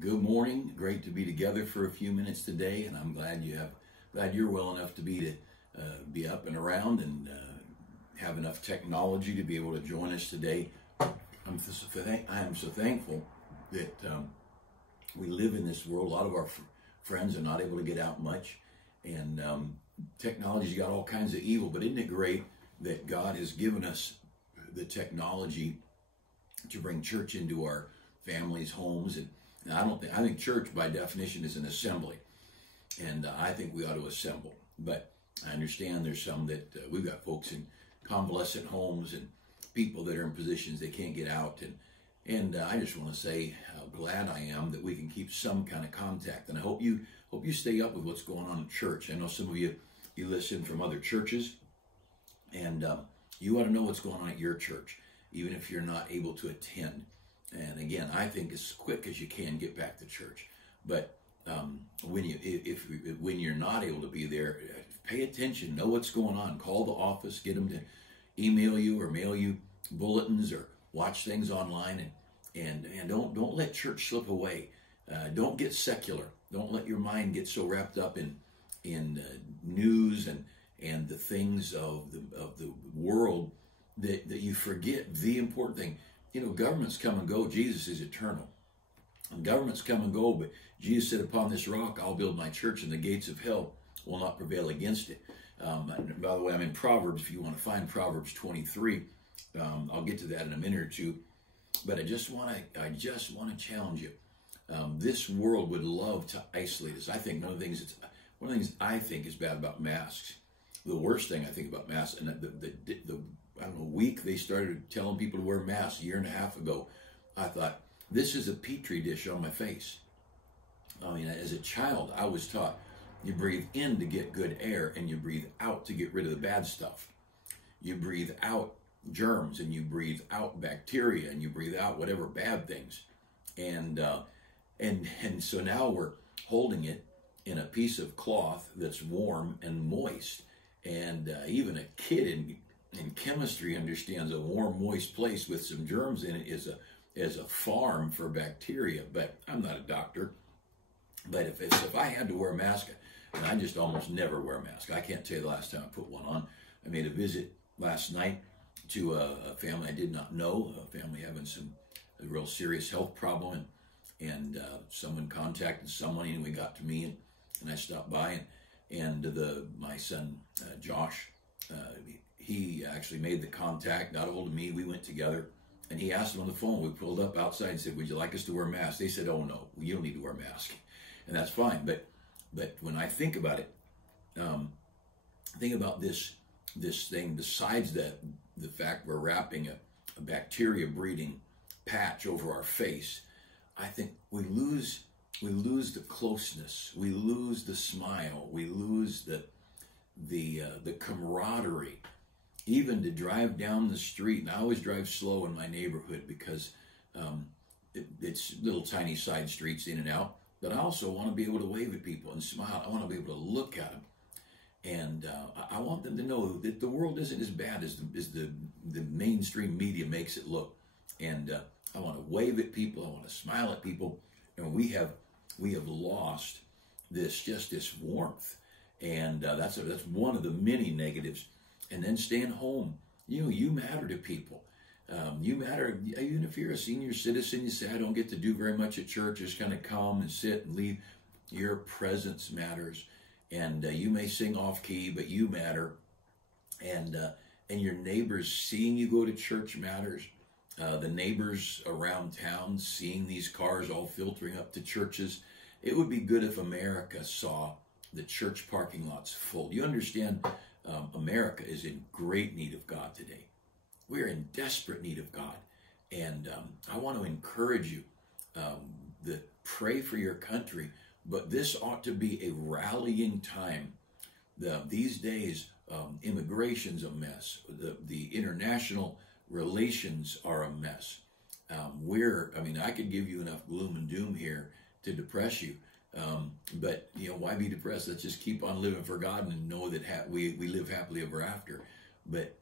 Good morning. Great to be together for a few minutes today, and I'm glad you're well enough to be up and around and have enough technology to be able to join us today. I am so thankful that we live in this world. A lot of our friends are not able to get out much, and technology's got all kinds of evil. But isn't it great that God has given us the technology to bring church into our families' homes? And I think church by definition is an assembly, and I think we ought to assemble. But I understand there's some that we've got folks in convalescent homes and people that are in positions they can't get out, and I just want to say how glad I am that we can keep some kind of contact. And I hope you stay up with what's going on in church. I know some of you listen from other churches, and you ought to know what's going on at your church, even if you're not able to attend. And again, I think as quick as you can get back to church. But when you're not able to be there, pay attention, know what's going on. Call the office, get them to email you or mail you bulletins or watch things online, and don't let church slip away. Don't get secular. Don't let your mind get so wrapped up in news and the things of the world that you forget the important thing. You know, governments come and go. Jesus is eternal. And governments come and go, but Jesus said, upon this rock, I'll build my church, and the gates of hell will not prevail against it. And by the way, I'm in Proverbs. If you want to find Proverbs 23, I'll get to that in a minute or two. But I just want to challenge you. This world would love to isolate us. I think one of the things I think is bad about masks. The worst thing I think about masks, and the I don't know, week they started telling people to wear masks a year and a half ago, I thought, this is a petri dish on my face. I mean, as a child, I was taught you breathe in to get good air, and you breathe out to get rid of the bad stuff. You breathe out germs, and you breathe out bacteria, and you breathe out whatever bad things. And so now we're holding it in a piece of cloth that's warm and moist. And even a kid in chemistry understands a warm, moist place with some germs in it is a farm for bacteria. But I'm not a doctor. But if I had to wear a mask, and I just almost never wear a mask. I can't tell you the last time I put one on. I made a visit last night to a family I did not know, a family having a real serious health problem, and someone contacted someone, and we got to me, and I stopped by, and my son Josh, he actually made the contact, got a hold of me, we went together, and he asked him on the phone. We pulled up outside and said, would you like us to wear masks? They said, oh no, you don't need to wear a mask. And that's fine. But when I think about it, think about this thing, besides the fact we're wrapping a bacteria breeding patch over our face, I think we lose the closeness, we lose the smile, we lose the camaraderie. Even to drive down the street, and I always drive slow in my neighborhood because it's little tiny side streets in and out, but I also want to be able to wave at people and smile. I want to be able to look at them, and I want them to know that the world isn't as bad as the mainstream media makes it look. And I want to wave at people, I want to smile at people, and we have lost this warmth, and that's one of the many negatives. And then staying home. You matter to people. You matter, even if you're a senior citizen, you say, I don't get to do very much at church, just kind of come and sit and leave. Your presence matters. And you may sing off key, but you matter. And your neighbors seeing you go to church matters. The neighbors around town seeing these cars all filtering up to churches. It would be good if America saw the church parking lots full. You understand? America is in great need of God today. We're in desperate need of God. And I want to encourage you that pray for your country, but this ought to be a rallying time. These days, immigration's a mess. The international relations are a mess. I could give you enough gloom and doom here to depress you. But why be depressed? Let's just keep on living for God and know that we live happily ever after. But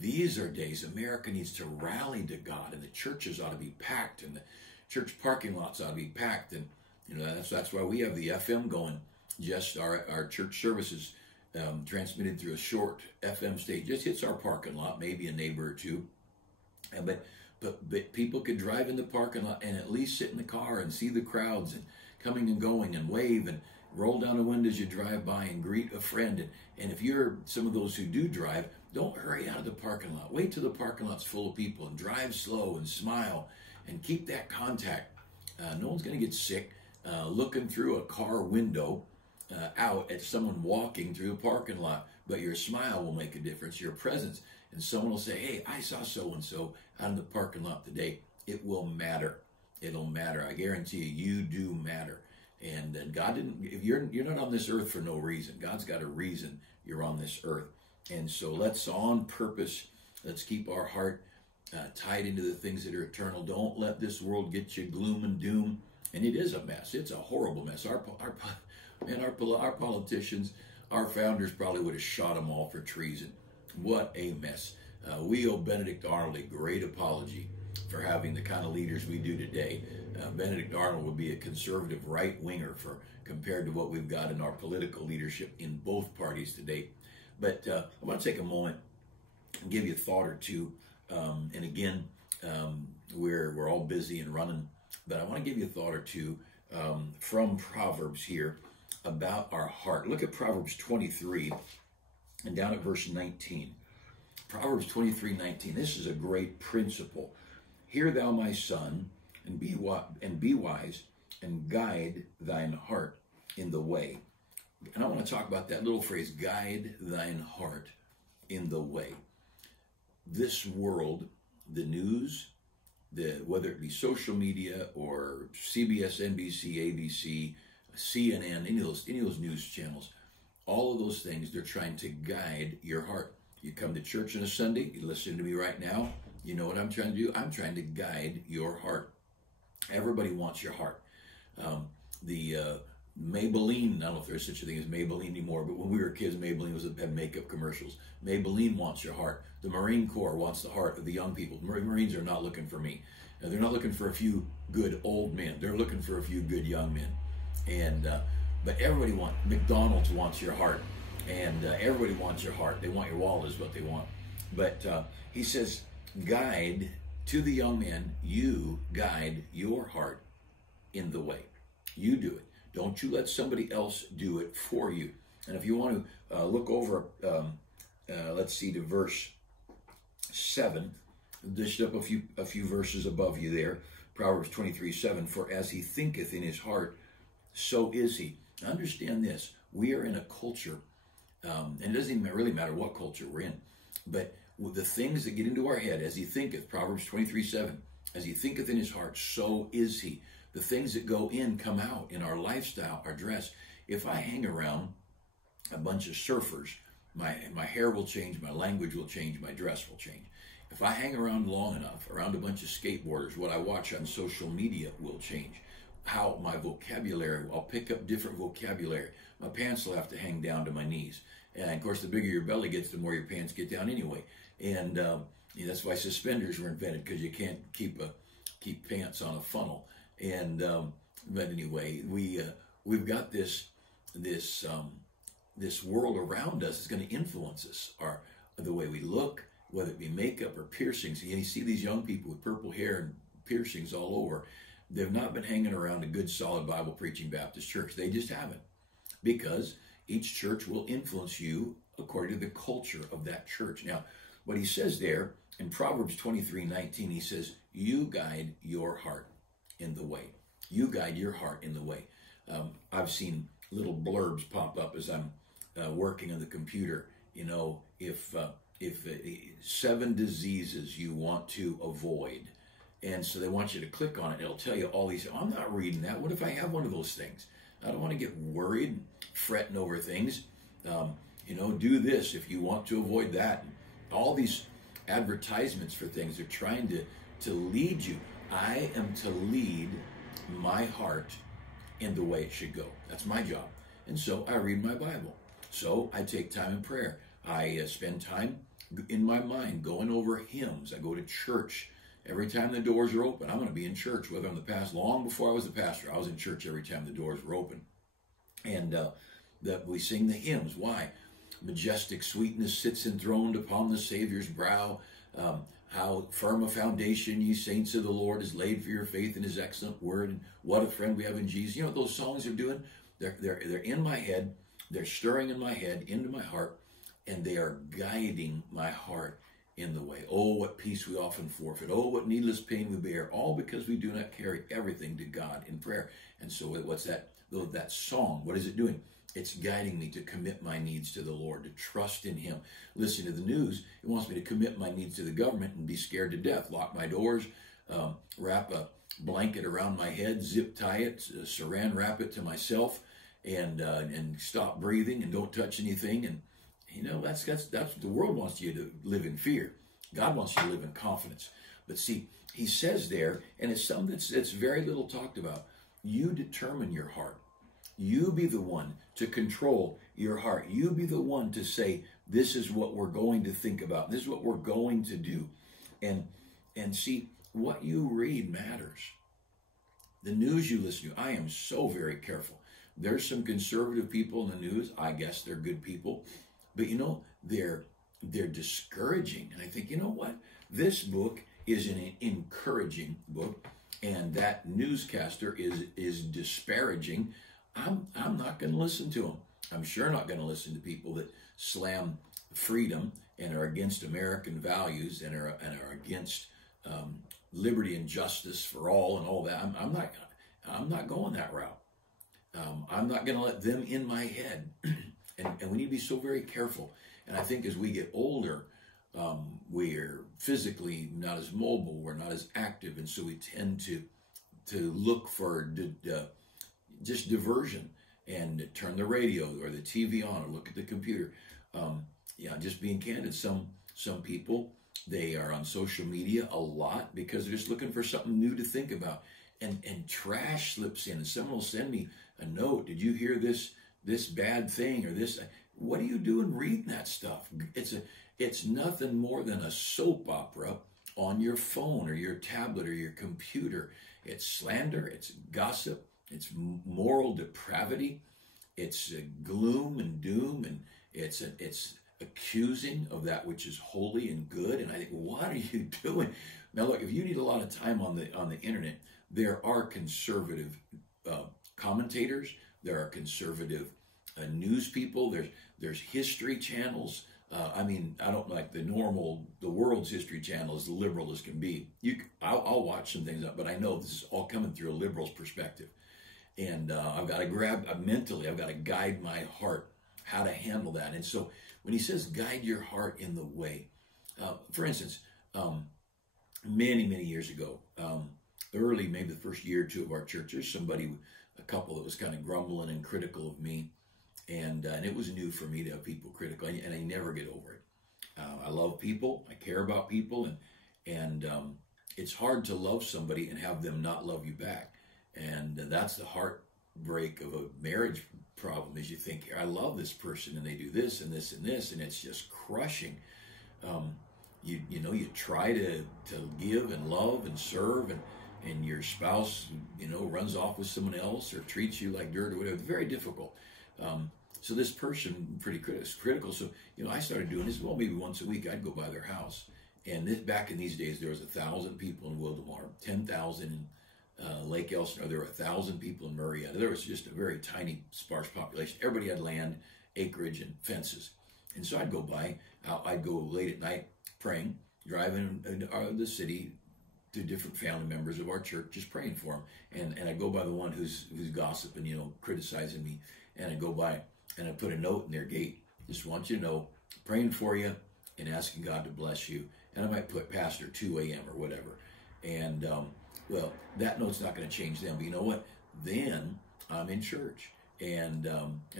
these are days America needs to rally to God, and the churches ought to be packed, and church parking lots ought to be packed, and that's why we have the FM going. Just our church services transmitted through a short FM station just hits our parking lot, maybe a neighbor or two, but people could drive in the parking lot and at least sit in the car and see the crowds and coming and going and wave and roll down the window as you drive by and greet a friend. And if you're some of those who do drive, don't hurry out of the parking lot. Wait till the parking lot's full of people and drive slow and smile and keep that contact. No one's going to get sick looking through a car window out at someone walking through a parking lot. But your smile will make a difference, your presence. And someone will say, hey, I saw so-and-so out in the parking lot today. It will matter. It'll matter. I guarantee you do matter. And God didn't, if you're not on this earth for no reason. God's got a reason you're on this earth. And so let's on purpose, let's keep our heart tied into the things that are eternal. Don't let this world get you gloom and doom. And it is a mess. It's a horrible mess. Our politicians, our founders probably would have shot them all for treason. What a mess. We owe Benedict Arnold a great apology for having the kind of leaders we do today. Benedict Arnold would be a conservative right-winger compared to what we've got in our political leadership in both parties today. But I want to take a moment and give you a thought or two. And again, we're all busy and running, but I want to give you a thought or two from Proverbs here about our heart. Look at Proverbs 23 and down at verse 19. Proverbs 23:19. This is a great principle. Hear thou, my son, and be wise, and guide thine heart in the way. And I want to talk about that little phrase, guide thine heart in the way. This world, the news, whether it be social media or CBS, NBC, ABC, CNN, any of those news channels, all of those things, they're trying to guide your heart. You come to church on a Sunday, you listen to me right now, you know what I'm trying to do? I'm trying to guide your heart. Everybody wants your heart. Maybelline, I don't know if there's such a thing as Maybelline anymore, but when we were kids, Maybelline had makeup commercials. Maybelline wants your heart. The Marine Corps wants the heart of the young people. Marines are not looking for me. And they're not looking for a few good old men. They're looking for a few good young men. And but everybody wants, McDonald's wants your heart. And everybody wants your heart. They want your wallet is what they want. But he says, guide to the young men, you guide your heart in the way. You do it. Don't you let somebody else do it for you. And if you want to look over, let's see, to verse 7, just up a few verses above you there, Proverbs 23:7. For as he thinketh in his heart, so is he. Now understand this. We are in a culture, and it doesn't even really matter what culture we're in, but with the things that get into our head, as he thinketh, Proverbs 23:7, as he thinketh in his heart, so is he. The things that go in come out in our lifestyle, our dress. If I hang around a bunch of surfers, my hair will change, my language will change, my dress will change. If I hang around long enough, around a bunch of skateboarders, what I watch on social media will change. How my vocabulary, I'll pick up different vocabulary. My pants will have to hang down to my knees. And of course, the bigger your belly gets, the more your pants get down anyway. And that's why suspenders were invented, because you can't keep pants on a funnel. And but anyway, we've got this world around us is going to influence us, the way we look, whether it be makeup or piercings. And you see these young people with purple hair and piercings all over. They've not been hanging around a good, solid Bible preaching Baptist church. They just haven't, because each church will influence you according to the culture of that church. Now, what he says there in Proverbs 23:19, he says, "You guide your heart in the way." You guide your heart in the way. I've seen little blurbs pop up as I'm working on the computer. You know, if 7 diseases you want to avoid, and so they want you to click on it. It'll tell you all these. Oh, I'm not reading that. What if I have one of those things? I don't want to get worried, fretting over things. Do this if you want to avoid that. All these advertisements for things are trying to lead you. I am to lead my heart in the way it should go. That's my job. And so I read my Bible. So I take time in prayer. I spend time in my mind going over hymns. I go to church every time the doors are open, I'm going to be in church, whether I'm the pastor. Long before I was a pastor, I was in church every time the doors were open. And that we sing the hymns. Why? Majestic sweetness sits enthroned upon the Savior's brow. How firm a foundation, ye saints of the Lord, is laid for your faith in his excellent word. And what a friend we have in Jesus. You know what those songs are doing? They're in my head. They're stirring in my head, into my heart, and they are guiding my heart in the way. Oh, what peace we often forfeit. Oh, what needless pain we bear. All because we do not carry everything to God in prayer. And so what's that? That song, what is it doing? It's guiding me to commit my needs to the Lord, to trust in him. Listen to the news. It wants me to commit my needs to the government and be scared to death. Lock my doors, wrap a blanket around my head, zip tie it, saran wrap it to myself, and stop breathing and don't touch anything. And you know, that's what the world wants you to live in fear. God wants you to live in confidence. But see, he says there, and it's something that's very little talked about. You determine your heart. You be the one to control your heart. You be the one to say, this is what we're going to think about. This is what we're going to do. And see, what you read matters. The news you listen to, I am so very careful. There's some conservative people in the news. I guess they're good people. But you know, they're discouraging. And I think, you know what? This book is an encouraging book. And that newscaster is disparaging. I'm not going to listen to them. I'm sure not going to listen to people that slam freedom and are against American values and are against liberty and justice for all and all that. I'm not going that route. I'm not going to let them in my head. And we need to be so very careful. And I think as we get older, we're physically not as mobile, we're not as active, and so we tend to look for just diversion and turn the radio or the TV on or look at the computer. Just being candid, some people, they are on social media a lot because they're just looking for something new to think about. And trash slips in, and someone will send me a note. Did you hear this bad thing or this? What are you doing reading that stuff? It's nothing more than a soap opera on your phone or your tablet or your computer. It's slander, it's gossip, it's moral depravity, it's gloom and doom, and it's accusing of that which is holy and good. And I think, what are you doing? Now look, if you need a lot of time on the internet, there are conservative commentators, there are conservative news people, there's history channels. I don't like the world's history channel is liberal as can be. I'll watch some things up, but I know this is all coming through a liberal's perspective. And I've got to guide my heart how to handle that. And so when he says guide your heart in the way, for instance, many, many years ago, maybe the first year or two of our church, there's a couple that was kind of grumbling and critical of me. And it was new for me to have people critical, and I never get over it. I love people, I care about people, and it's hard to love somebody and have them not love you back. And that's the heartbreak of a marriage problem, is you think, I love this person, and they do this and this and this, and it's just crushing. You try to give and love and serve, and your spouse, runs off with someone else or treats you like dirt or whatever. It's very difficult. So this person, pretty critical. So, I started doing this, maybe once a week, I'd go by their house. And back in these days, there was 1,000 people in Wildomar, 10,000 in Lake Elsinore. There were 1,000 people in Marietta. There was just a very tiny, sparse population. Everybody had land, acreage, and fences. And so I'd go by. I'd go late at night praying, driving in the city to different family members of our church, just praying for them. And I'd go by the one who's gossiping, criticizing me. And I'd go by and I'd put a note in their gate. Just want you to know, praying for you and asking God to bless you. And I might put Pastor 2 a.m. or whatever. And, that note's not going to change them. But you know what? Then I'm in church. And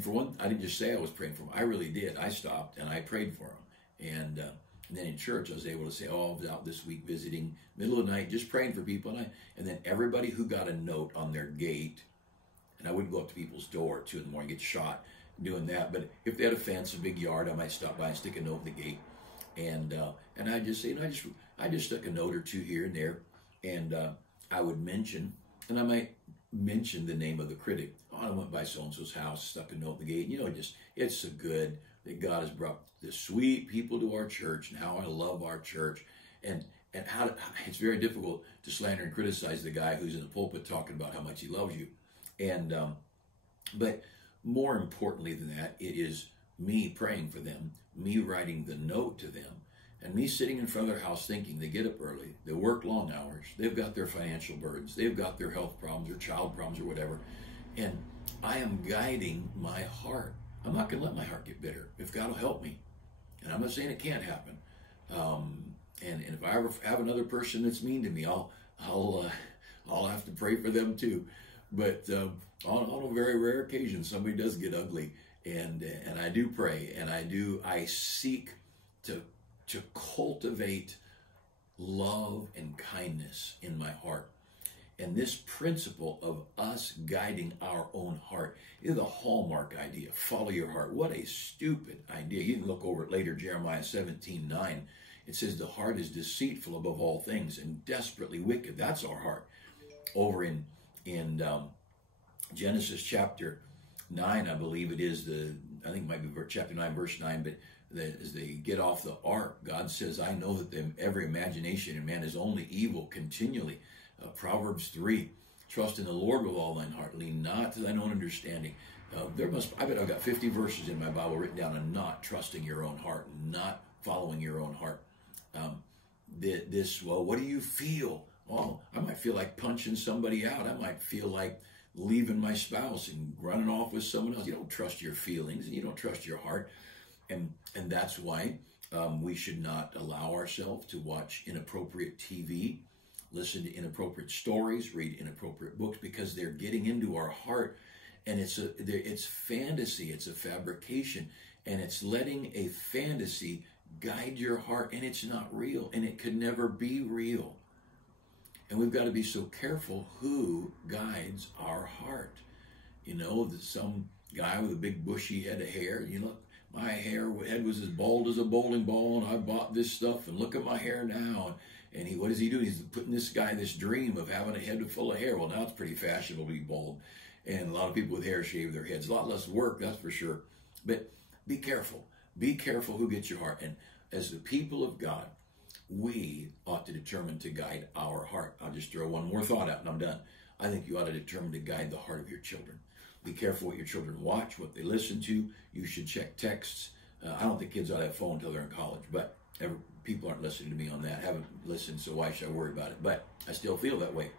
for one, I didn't just say I was praying for them. I really did. I stopped and I prayed for them. And then in church, I was able to say, I was out this week visiting, middle of the night, just praying for people. And then everybody who got a note on their gate, and I wouldn't go up to people's door at 2 in the morning, get shot doing that. But if they had a fence, a big yard, I might stop by and stick a note in the gate. And I just say, I just stuck a note or two here and there, and I would mention, and I might mention the name of the critic. Oh, I went by so-and-so's house, stuck a note in the gate. It's so good that God has brought the sweet people to our church, and how I love our church, and it's very difficult to slander and criticize the guy who's in the pulpit talking about how much he loves you. And but more importantly than that, it is me praying for them, me writing the note to them, and me sitting in front of their house thinking they get up early, they work long hours, they've got their financial burdens, they've got their health problems or child problems or whatever, and I am guiding my heart. I'm not going to let my heart get bitter if God will help me. And I'm not saying it can't happen. And if I ever have another person that's mean to me, I'll have to pray for them too. But on a very rare occasion, somebody does get ugly, and I do pray, and I seek to cultivate love and kindness in my heart. And this principle of us guiding our own heart is the hallmark idea. Follow your heart. What a stupid idea. You can look over it later, Jeremiah 17:9. It says the heart is deceitful above all things and desperately wicked. That's our heart. Over in Genesis chapter 9, I believe it is, I think it might be chapter 9, verse 9, but as they get off the ark, God says, I know that every imagination in man is only evil continually. Proverbs 3, trust in the Lord with all thine heart, lean not to thine own understanding. I bet I've got 50 verses in my Bible written down on not trusting your own heart, not following your own heart. Well, what do you feel? Well, I might feel like punching somebody out. I might feel like leaving my spouse and running off with someone else. You don't trust your feelings, and you don't trust your heart. And that's why we should not allow ourselves to watch inappropriate TV, listen to inappropriate stories, read inappropriate books, because they're getting into our heart, and it's fantasy, it's a fabrication, and it's letting a fantasy guide your heart, and it's not real, and it could never be real. And we've got to be so careful who guides our heart. Some guy with a big bushy head of hair, my head was as bald as a bowling ball, and I bought this stuff, and look at my hair now. And what is he doing? He's putting this guy this dream of having a head full of hair. Well, now it's pretty fashionable to be bald. And a lot of people with hair shave their heads. A lot less work, that's for sure. But be careful. Be careful who gets your heart. And as the people of God, we ought to determine to guide our heart. I'll just throw one more thought out and I'm done. I think you ought to determine to guide the heart of your children. Be careful what your children watch, what they listen to. You should check texts. I don't think kids ought to have phone until they're in college, but people aren't listening to me on that. Haven't listened, so why should I worry about it? But I still feel that way.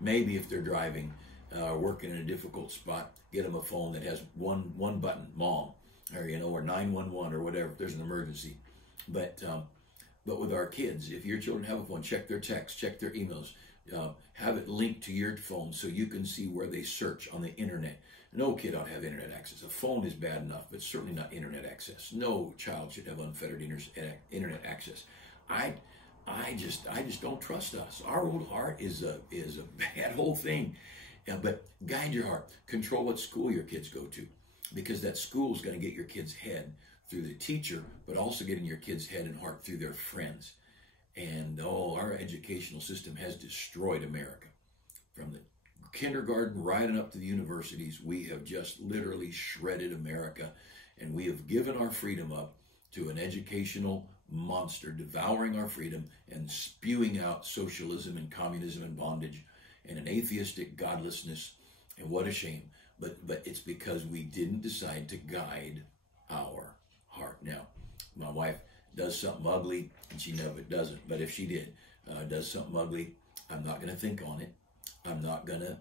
Maybe if they're driving, working in a difficult spot, get them a phone that has one button, mom, or 911 or whatever if there's an emergency. But with our kids, if your children have a phone, check their texts, check their emails, have it linked to your phone so you can see where they search on the internet. No kid ought to have internet access. A phone is bad enough, but certainly not internet access. No child should have unfettered internet access. I just don't trust us. Our old heart is a bad whole thing. But guide your heart. Control what school your kids go to, because that school is going to get your kid's head through the teacher, but also getting your kid's head and heart through their friends. And our educational system has destroyed America. From the kindergarten right on up to the universities, we have just literally shredded America, and we have given our freedom up to an educational monster devouring our freedom and spewing out socialism and communism and bondage and an atheistic godlessness. And what a shame. But it's because we didn't decide to guide our heart. Now, my wife does something ugly, and she never doesn't. But if she does something ugly, I'm not going to think on it. I'm not going to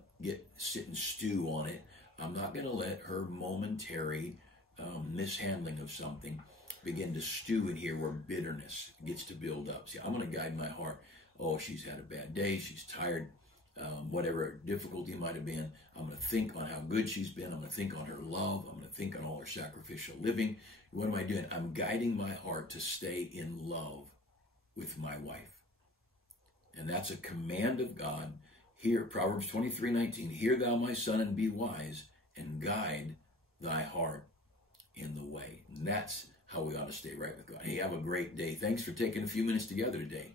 sit and stew on it. I'm not going to let her momentary mishandling of something begin to stew in here where bitterness gets to build up. See, I'm going to guide my heart. Oh, she's had a bad day. She's tired. Whatever difficulty might have been, I'm going to think on how good she's been. I'm going to think on her love. I'm going to think on all her sacrificial living. What am I doing? I'm guiding my heart to stay in love with my wife. And that's a command of God. Here, Proverbs 23:19, hear thou my son and be wise and guide thy heart in the way. And that's how we ought to stay right with God. Hey, have a great day. Thanks for taking a few minutes together today.